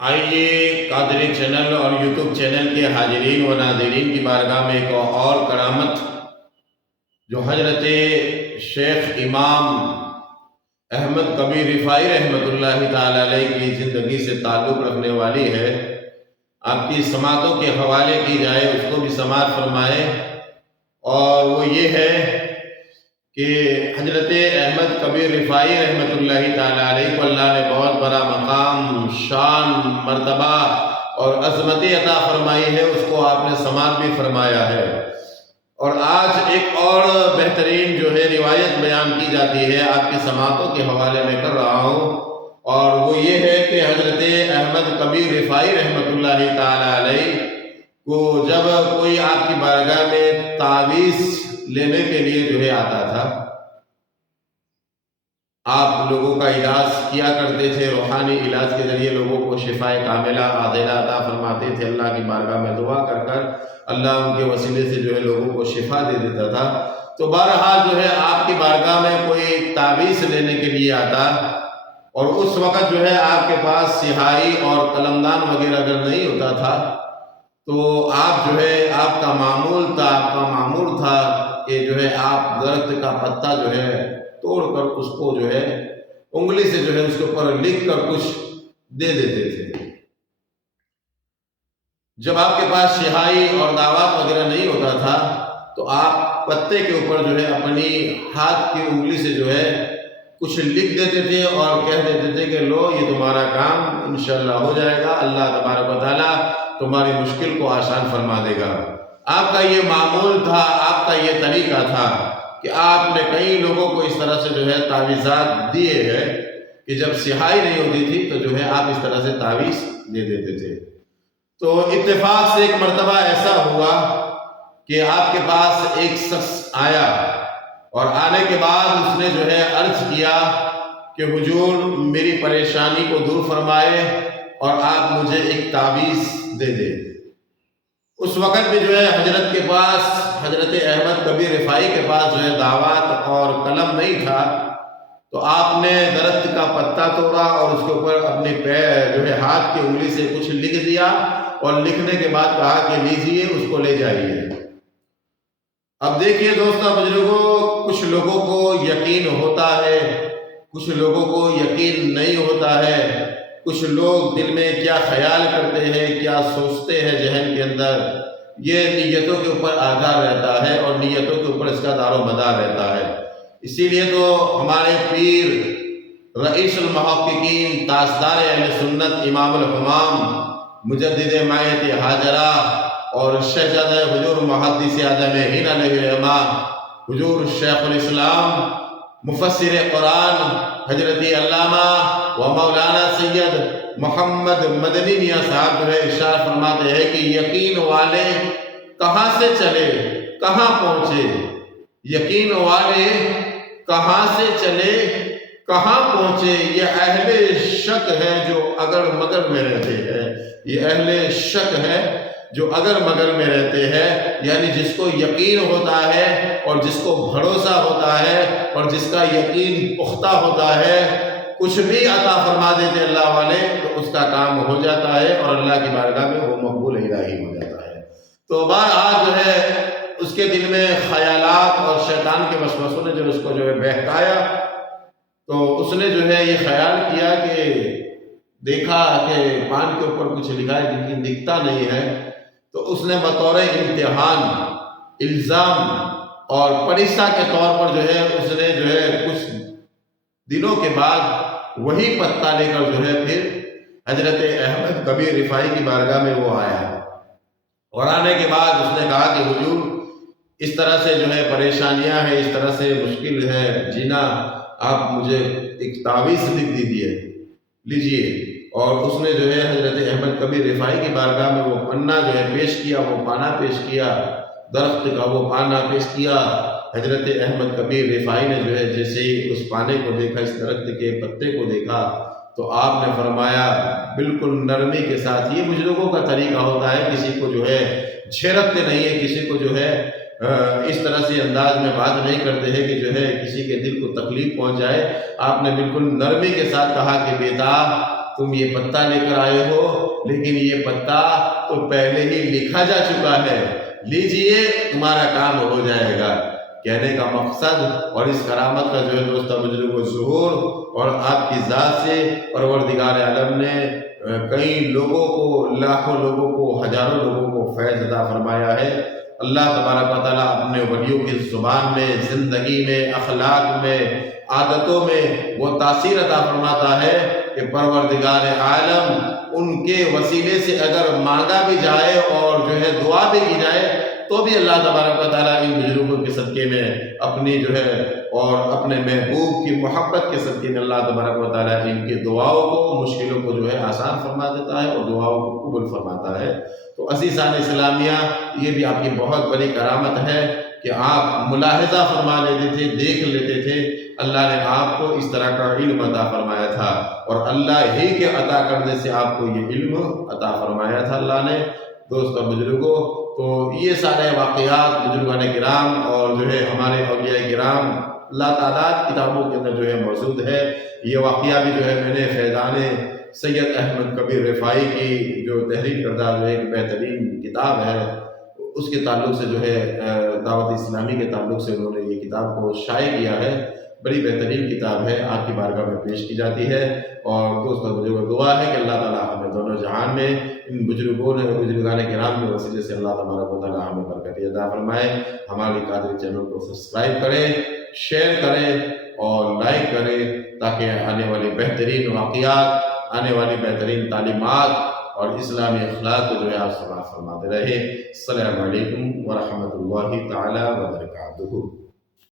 آئیے قادری چینل اور YouTube channel کے حاضرین و ناظرین کی بارگاہ میں ایک اور کرامت جو حضرت شیخ امام احمد کبیر رفاعی رحمۃ اللہ تعالی علیہ کی زندگی سے تعلق رکھنے والی ہے، آپ کی سماعتوں کے حوالے کی جائے، اس کو بھی سماعت فرمائے۔ اور وہ یہ ہے کہ حضرت احمد کبیر رفاعی رحمۃ اللہ تعالی علیہ کو اللہ نے بہت بڑا مقام، شان، مرتبہ اور عظمت عطا فرمائی ہے، اس کو آپ نے سماعت بھی فرمایا ہے۔ اور آج ایک اور بہترین جو ہے روایت بیان کی جاتی ہے، آپ کی سماعتوں کے حوالے میں کر رہا ہوں، اور وہ یہ ہے کہ حضرت احمد کبیر رفاعی رحمۃ اللہ تعالی علیہ کو جب کوئی آپ کی بارگاہ میں تعویذ لینے کے لیے جو ہے آتا تھا، آپ لوگوں کا علاج کیا کرتے تھے، روحانی علاج کے ذریعے لوگوں کو شفاء کاملہ عاجلہ عطا فرماتے تھے، اللہ کی بارگاہ میں دعا کر کر اللہ ان کے وسیلے سے جو ہے لوگوں کو شفا دے دیتا تھا۔ تو بہرحال جو ہے آپ کی بارگاہ میں کوئی تعویذ لینے کے لیے آتا، اور اس وقت جو ہے آپ کے پاس سیاہی اور قلمدان وغیرہ اگر نہیں ہوتا تھا، تو آپ جو ہے آپ کا معمول تھا کہ جو ہے آپ درخت کا پتا جو ہے توڑ کر اس کو جو ہے انگلی سے جو ہے اس کے اوپر لکھ کر کچھ دے دیتے تھے۔ جب آپ کے پاس سیاہی اور دعوات وغیرہ نہیں ہوتا تھا تو آپ پتے کے اوپر جو ہے اپنی ہاتھ کی انگلی سے جو ہے کچھ لکھ دیتے تھے اور کہہ دیتے تھے کہ لو یہ تمہارا کام انشاءاللہ ہو جائے گا، اللہ تبارک و تعالیٰ تمہاری مشکل کو آسان فرما دے گا۔ آپ کا یہ معمول تھا، آپ کا یہ طریقہ تھا کہ آپ نے کئی لوگوں کو اس طرح سے جو ہے تعویذات دیے ہیں کہ جب سیاہی نہیں ہوتی تھی تو جو ہے آپ اس طرح سے تعویذ دے دیتے تھے۔ تو اتفاق سے ایک مرتبہ ایسا ہوا کہ آپ کے پاس ایک شخص آیا، اور آنے کے بعد اس نے جو ہے عرض کیا کہ حضور میری پریشانی کو دور فرمائے اور آپ مجھے ایک تعویذ دے دیں۔ اس وقت بھی جو ہے حضرت کے پاس، حضرت احمد کبیر رفاعی کے پاس جو ہے دعوات اور قلم نہیں تھا، تو آپ نے درخت کا پتا توڑا اور اس کے اوپر اپنے پیر جو ہے ہاتھ کی انگلی سے کچھ لکھ دیا، اور لکھنے کے بعد کہا کہ لیجئے اس کو لے جائیے۔ اب دیکھیے دوستوں بزرگوں، کچھ لوگوں کو یقین ہوتا ہے، کچھ لوگوں کو یقین نہیں ہوتا ہے، کچھ لوگ دل میں کیا خیال کرتے ہیں، کیا سوچتے ہیں ذہن کے اندر، یہ نیتوں کے اوپر آدھار رہتا ہے اور نیتوں کے اوپر اس کا دار و مدار رہتا ہے۔ اسی لیے تو ہمارے پیر رئیس المحققین تاجدار اہل سنت امام الحمام مجدد مایت ہاجرہ اور شہزادہ حضور محدث اعظم ہند علیہ رحمہ حضور شیخ الاسلام مفسر قرآن حضرت علامہ و مولانا سید محمد مدنی میاں صاحب جو ہے ارشاد فرماتے ہیں کہ یقین والے کہاں سے چلے کہاں پہنچے، یقین والے کہاں سے چلے کہاں پہنچے، یہ اہل شک ہے جو اگر مگر میں رہتے ہیں، یہ اہل شک ہے جو اگر مگر میں رہتے ہیں، یعنی جس کو یقین ہوتا ہے اور جس کو بھروسہ ہوتا ہے اور جس کا یقین پختہ ہوتا ہے، کچھ بھی عطا فرما دیتے اللہ والے تو اس کا کام ہو جاتا ہے اور اللہ کی بارگاہ میں وہ مقبول الہی ہو جاتا ہے۔ تو بہرحال جو ہے اس کے دل میں خیالات اور شیطان کے وسوسوں نے جو اس کو جو ہے بہکایا، تو اس نے جو ہے یہ خیال کیا کہ دیکھا کہ پان کے اوپر کچھ لکھا ہے لیکن دکھتا نہیں ہے، تو اس نے بطور امتحان، الزام اور پریشا کے طور پر جو ہے اس نے جو ہے کچھ دنوں کے بعد وہی پتا لے کر جو ہے پھر حضرت احمد کبیر رفاعی کی بارگاہ میں وہ آیا، اور آنے کے بعد اس نے کہا کہ حضور اس طرح سے جو ہے پریشانیاں ہیں، اس طرح سے مشکل ہے جینا، آپ مجھے ایک تعویذ لکھ دیجیے، لیجیے۔ اور اس نے جو ہے حضرت احمد کبیر رفاعی کی بارگاہ میں وہ پنا جو ہے پیش کیا، وہ پانا پیش کیا، درخت کا وہ پانا پیش کیا۔ حضرت احمد کبیر رفاعی نے جو ہے جیسے ہی اس پانے کو دیکھا، اس درخت کے پتے کو دیکھا، تو آپ نے فرمایا بالکل نرمی کے ساتھ، یہ بزرگوں کا طریقہ ہوتا ہے، کسی کو جو ہے جھڑکتے نہیں ہے، کسی کو جو ہے اس طرح سے انداز میں بات نہیں کرتے ہیں کہ جو ہے کسی کے دل کو تکلیف پہنچ جائے۔ آپ نے بالکل نرمی کے ساتھ کہا کہ بیٹا تم یہ پتا لے کر آئے ہو، لیکن یہ پتا تو پہلے ہی لکھا جا چکا ہے، لیجئے تمہارا کام ہو جائے گا۔ کہنے کا مقصد اور اس کرامت کا جو ہے دوستہ بزرگوں ظہور اور آپ کی ذات سے پروردگار عالم نے کئی لوگوں کو، لاکھوں لوگوں کو، ہزاروں لوگوں کو فیض عطا فرمایا ہے۔ اللہ تبارک و تعالیٰ اپنے ولیوں کی زبان میں، زندگی میں، اخلاق میں، عادتوں میں وہ تاثیر عطا فرماتا ہے کہ پروردگار عالم ان کے وسیلے سے اگر مانگا بھی جائے اور جو ہے دعا بھی کی جائے تو بھی اللہ تبارک و تعالیٰ ان بزرگوں کے صدقے میں اپنی جو ہے اور اپنے محبوب کی محبت کے صدقے میں اللہ تبارک و تعالیٰ ان کی دعاؤں کو، مشکلوں کو جو ہے آسان فرما دیتا ہے اور دعاؤں کو قبول فرماتا ہے۔ تو عزیزان اسلامیہ، یہ بھی آپ کی بہت بڑی کرامت ہے کہ آپ ملاحظہ فرما لیتے تھے، دیکھ لیتے تھے۔ اللہ نے آپ کو اس طرح کا علم عطا فرمایا تھا اور اللہ ہی کے عطا کرنے سے آپ کو یہ علم عطا فرمایا تھا اللہ نے۔ دوستو بزرگوں، تو یہ سارے واقعات بزرگان کرام اور جو ہے ہمارے اولیاء کرام اللہ تعالیٰ کتابوں کے اندر جو ہے موجود ہے۔ یہ واقعہ بھی جو ہے میں نے فیضان سید احمد کبیر رفاعی کی جو تحریر کردہ جو ایک بہترین کتاب ہے، اس کے تعلق سے جو ہے دعوت اسلامی کے تعلق سے انہوں نے یہ کتاب کو شائع کیا ہے۔ بڑی بہترین کتاب ہے، آپ کی بارگاہ میں پیش کی جاتی ہے۔ اور دوستوں بزرگوں دعا ہے کہ اللہ تعالیٰ ہمیں دونوں جہان میں ان بزرگوں نے، بزرگان کرام کے وسیلے سے اللہ تبارک و تعالیٰ ہمیں برکت عطا فرمائے۔ ہماری قادری چینل کو سبسکرائب کریں، شیئر کریں اور لائک کریں تاکہ آنے والی بہترین واقعات، آنے والی بہترین تعلیمات اور اسلامی اخلاق کو جو ہے آپ سماعت فرماتے رہے۔ السلام علیکم ورحمۃ اللہ تعالیٰ وبرکاتہ۔